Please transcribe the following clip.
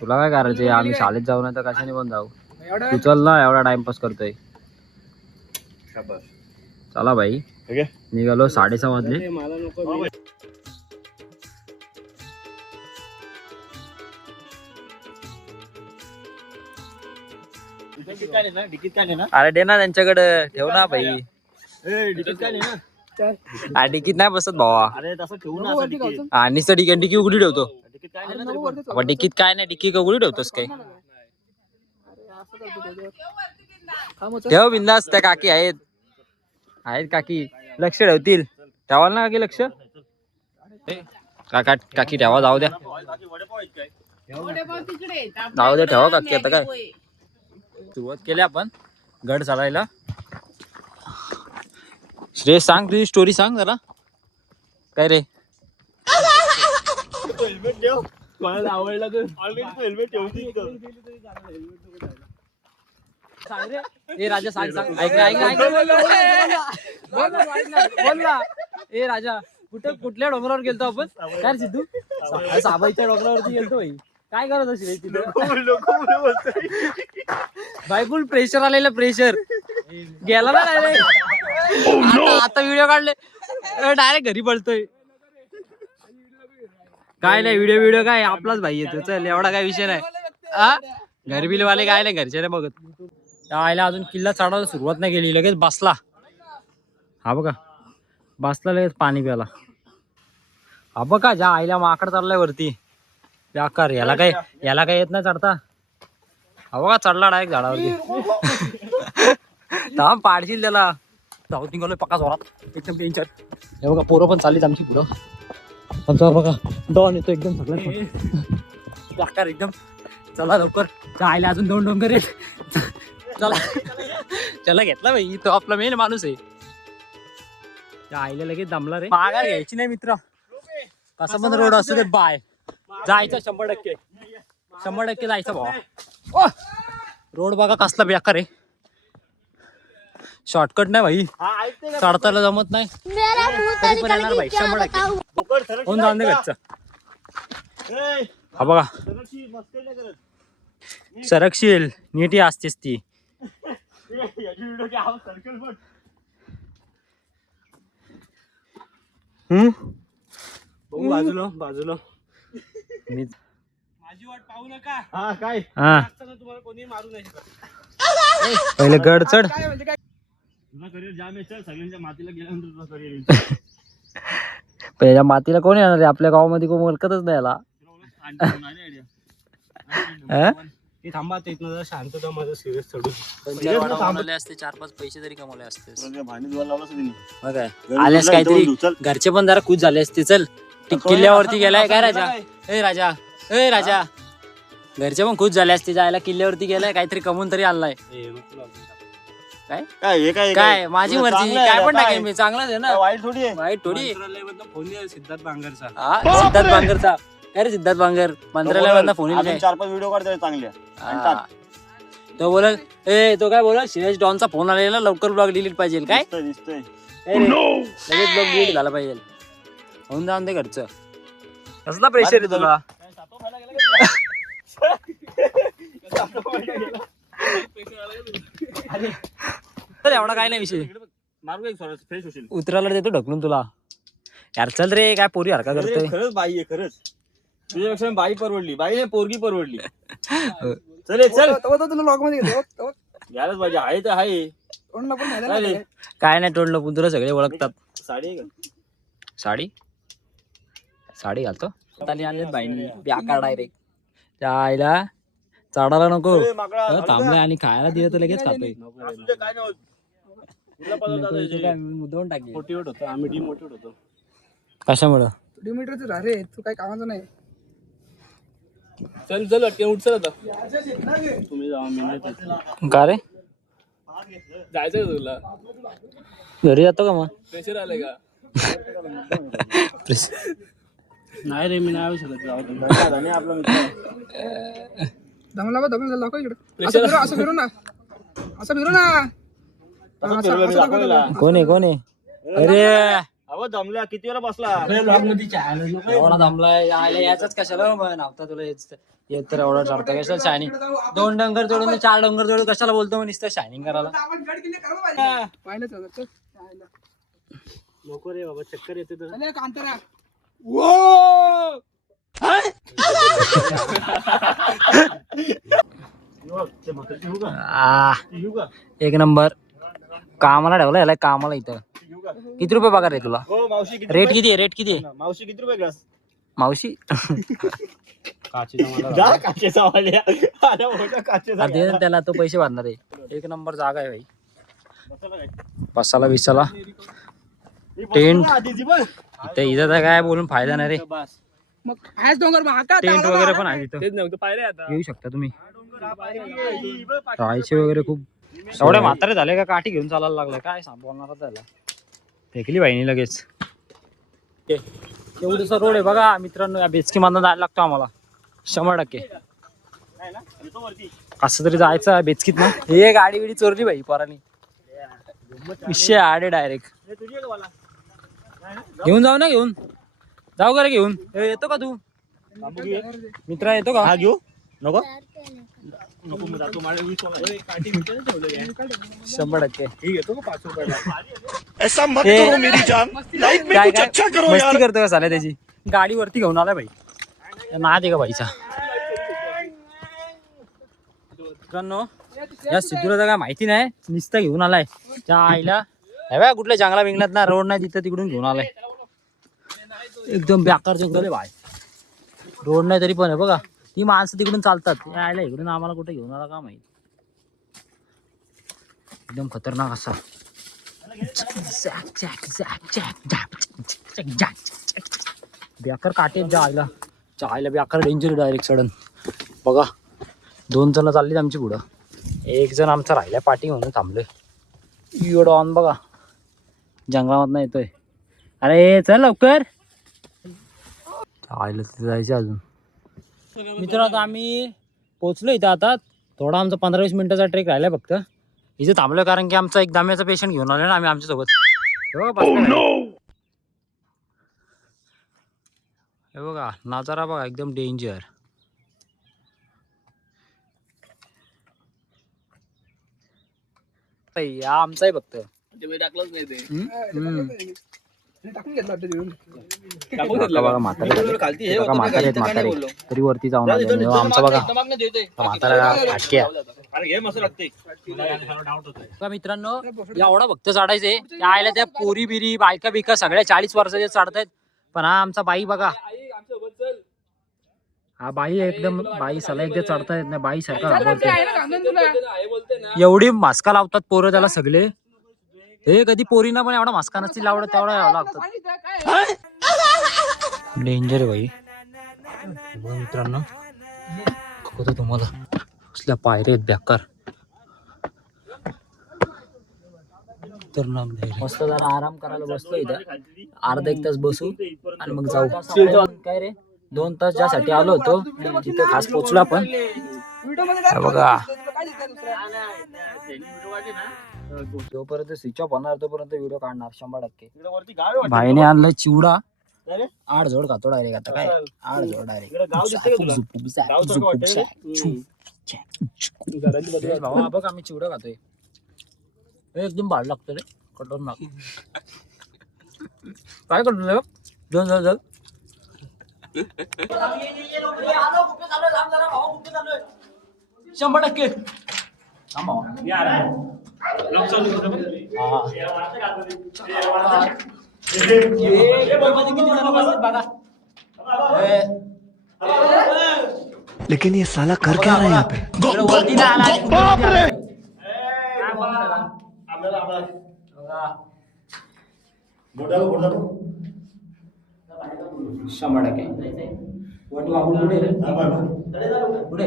तुला काय करायचंय? आम्ही शाळेत जाऊ ना तर कशाने पण जाऊ. तू चल ना, एवढा टाइमपास करतोय. चला भाई, निघालो 6:30 वाजले. अरे दे ना त्यांच्याकडे, ठेव ना भाई. डिकीत नाही बसत भावा. नुसतं डिकी उघडी ठेवतो. डिकीत काय नाही, डिकी उघडी ठेवतोस काय? ठेव बिंदास. त्या काकी आहेत काकी, लक्ष ठेवतील. ठेवाल ना काकी लक्ष? काकी ठेवा, जाऊ द्या ठेवा काकी. आता काय सुरुवात केली आपण गड चढायला. श्रेयस सांग तुझी स्टोरी सांग जरा. काय रे? हेल्मेट ठेव, कोणाला आवडला तर हेल्मेट ठेवतील. ए राजा सांग ऐक बोल ना. ए राजा, कुठल्या डोंगरावर गेलतो आपण? काय सिद्धू? साबाईच्या डोंगरावरती गेलतो भाई. काय करत असेल तिथं? बायफुल प्रेशर आलेलं, प्रेशर गेला ना डायरेक्ट. आता व्हिडिओ काढले, डायरेक्ट घरी पळतोय. काय नाही, व्हिडिओ काय आपलाच भाई येतो. चल, एवढा काय विषय नाही. घरी बिलवाले काय नाही, घरचे नाही बघत. त्या आईला अजून किल्ला चढायला सुरुवात नाही केली, लगेच बसला. हा बघा, बसला लगेच पाणी प्याला. हा बघा, ज्या आईला माकड चाललाय वरती व्याकार. याला काय येत नाही चढता. हा बघा, चढला डायरेक्ट झाडावरती. थांब, पाडशील त्याला. जाऊ निघालोय पक्का जोरात, एकदम टेन्शन. हे बघा, पोरं पण चाललीच आमची पुढं. आमचा बघा डॉन येतो एकदम सगळ्यात व्याकार एकदम. चला लवकर, त्या आईला अजून 2 डोंगर आहेत. चला घेतला भाई, तो आपला मेन माणूस आहे. त्या आईला लगेच दमला रे. माघार घ्यायची नाही मित्र, कसा पण रोड असू दे. बाय जायचं 100% जायचं भावा. रोड बघा कसला बेकार आहे, शॉर्टकट नाही भाई, चढताना जमत नाही. तरी पण येणार भाई 100%. होऊन जाऊन दे घरचं. हा बघा, सरकशील नीट असतेच ती. बाजूला माझी वाट पाहू नका. हा काय तुम्हाला कोणी मारू नाही शकत. पहिले गड चढ. तुला करिअर जाम आहे, चल सगळ्यांच्या मातीला गेल्यानंतर तुला करिअर येईल. पहिल्या मातीला कोण येणार आहे? आपल्या गावामध्ये कोण ओळखतच नाही याला. थांबा, इथनं शांतता माझं सिरियस चढू. थांबले असते 4-5 पैसे तरी कमवले असते. आलेस काहीतरी, घरचे पण जरा खुश झाले असते. चल, किल्ल्यावरती गेलाय काय राजा? ए राजा, घरचे पण खुश झाले असते. जायला किल्ल्यावरती गेलाय, काहीतरी कमवून तरी आणलाय. काय माझी मर्जी, काय पण टाकेन मी. चांगलाच आहे ना, वाईट थोडी. सिद्धार्थ बांगरचा. सिद्धार्थ बांगरचा. काय रे सिद्धार्थ बांगर? मंत्रालयामधनं फोन येईल. 4-5 व्हिडिओ काढतोय चांगल्या. तो बोल, तो काय बोल, श्रेयस डॉनचा फोन आलेला, लवकर ब्लॉग डिलीट पाहिजे. काय लगेच ब्लॉग डिलीट झाला पाहिजे. होऊन जाऊन दे घरचं. कसला प्रेशर आहे तुला? एवढा काय नाही विषय, उतरायला देतो ढकलून तुला. यार चल रे, काय पोरी हरका करतोय. खरंच बाई आहे, खरंच तुझ्यापेक्षा बाई परवडली. बाई नाही, पोरगी परवडली. चल तुला लॉक मध्ये घेतो. यायलाच पाहिजे, आहे तर आहे. काय नाही तोडलं, पण तुला सगळे ओळखतात. साडी घालतो. आणले बाईंनी व्याकार डायरेक्ट. त्या आईला चढायला नको, थांबलाय आणि खायला दिलं तर लगेच खातोय. मुद्दाम टाकली. मोटिवेट होतो आम्ही, डिमोटिवेट होतो. कशामुळं? डिमीटरच रे, तू काय कामाचं नाही. चल उठ चल आता. तुम्ही जावा, मी नाही. का रे? जायचं तुला घरी जातो का मग? प्रेशर आलंय का? नाही रे, मी नाही येऊ शकत. जाऊ आपला मित्र दमला दाखव इकडे. असं फिरू ना. कोण आहे? अरे अहो दमला किती वेळा बसला एवढा दमलाय याचाच कशाला नव्हता तुला येत तर एवढा चढतो कशाला शायनिंग 2 डोंगर जोडून 4 डोंगर जोडून कशाला बोलतो मग नुसतं शायनिंग करायला नको रे बाबा चक्कर येते तर एक नंबर कामाला ठेवला याला कामाला इथं किती रुपये पगार आहे तुला हो मावशी रेट किती आहे रेट किती आहे मावशी किती रुपये ग्लास मावशी जा काचेचा वाल्या आला मोठा काचेचा दे ना त्याला तो पैसे भरणार आहे एक नंबर जागा आहे भाई बसायला काय? बसाला बिसाला ही बसू टेंट. ना आधीची पण. इथं तर काय बोलून फायदा नाही रे मग आहेच डोंगर महाका टेंट वगैरे पण आहे तिथं तेच नव्हतं पाहिजे आता येऊ शकता तुम्ही हा, पायरी. राहायचे वगैरे खूप एवढे म्हातारे झाले का काठी घेऊन चालायला लागलाय काय बोलणार त्याला फेकली बाईनी लगेच एवढंसा रोड आहे बघा मित्रांनो या बेचकी मधनं जायला लागतो आम्हाला 100% नाही ना? येतो वरती. असं तरी जायचं बेचकीत ना हे गाडी बिडी चोरली बाई पोरांनी विषय आडे डायरेक्ट हे तुझी आहे का वाला? नाही ना? घेऊन जाऊ ना घेऊन जाऊ का रे घेऊन येतो का तू बांबू घे. मित्रा येतो का हा घेऊ नको नको मी जातो माझ्या 20 वाला. काठी भेटेल ना ठेवलं आहे. 100% ही घेतो का 5 रुपयाला ऐसा मत ए, करो मेरी जान लाइफ में काय कुछ काय अच्छा करो मस्ती यार करतो का साल्या त्याची गाडी वरती घेऊन आलाय भाई नाद आहे का भाईचा मित्रांनो या सिद्धूला काय माहिती नाही नुसतं घेऊन आलाय त्या आईला हे बघा कुठल्या जंगला बिंगलात ना रोड नाही तिथं तिकडून घेऊन आलाय एकदम बेकार जंगल आहे भाई रोड नाही तरी पण आहे बघा ती माणसं तिकडून चालतात या आईला इकडून आम्हाला कुठे घेऊन आला का माहिती एकदम खतरनाक असा बेकार काटे जायला जायला बेकार डेंजर डायरेक्ट सडन बघा 2 जण चाललीत आमची पुढं एक जण आमचा राहिला पाठी म्हणून थांबलोय एवढं ऑन बघा जंगलामधनं येतोय अरे चल लवकर जायला तिथे जायचं अजून मित्रांनो आता आम्ही पोचलो इथं आता थोडा आमचा 15-20 मिनिटाचा ट्रेक राहिलाय फक्त इथे थांबलोय कारण की आमचा एक दाम्याचा पेशंट घेऊन आलो ना आम्ही आमच्यासोबत हे बघा नजारा बघा एकदम डेंजर हा आमचा आहे फक्त टाकलंच नाही ते टाकून घेतलं बघा म्हातारे तरी वरती जाऊन आले आमचा बघा म्हातारा फाटक्या अरे घे मस्त लागते बघा मित्रांनो एवढा भक्त चढायचे त्या आयला त्या पोरी बिरी बायका बिका सगळ्या 40 वर्षाचे चढतायत पण हा आमचा बाई बघा हा बाई एकदम बाई सला एकदा चढता येत नाही बाई सारखा एवढी मास्का लावतात पोरं त्याला सगळे हे कधी पोरीना पण एवढा मास्का नसतील लावडत तेवढा लागतात डेंजर बाई मित्रांनो होतं तुम्हाला असल्या पायऱ्या आहेत बेकार तर मस्त जरा आराम करायला बसलो इथं अर्धा 1 तास बसू आणि मग जाऊ काय रे 2 तास ज्यासाठी आलो होतो तिथे खास पोहोचलो आपण बघा जोपर्यंत स्विच ऑफ होणार तोपर्यंत व्हिडिओ काढणार 100% वरती गाव आहे भाईने आणलाय चिवडा अरे 8 जोड खातो डायरेक्ट आता काय 8 जोड इकडे गाव दिसतंय का तुला? गाव सारखं वाटतंय रे. डायरेक्ट भावा बघ आम्ही चिवडा खातोय एकदम भाड लागतो रे कटोर नाक काय करतो रे दोन जाऊ 100% लेकिन ये साला कर क्या रहा है यहाँ पे बाप रे पुढे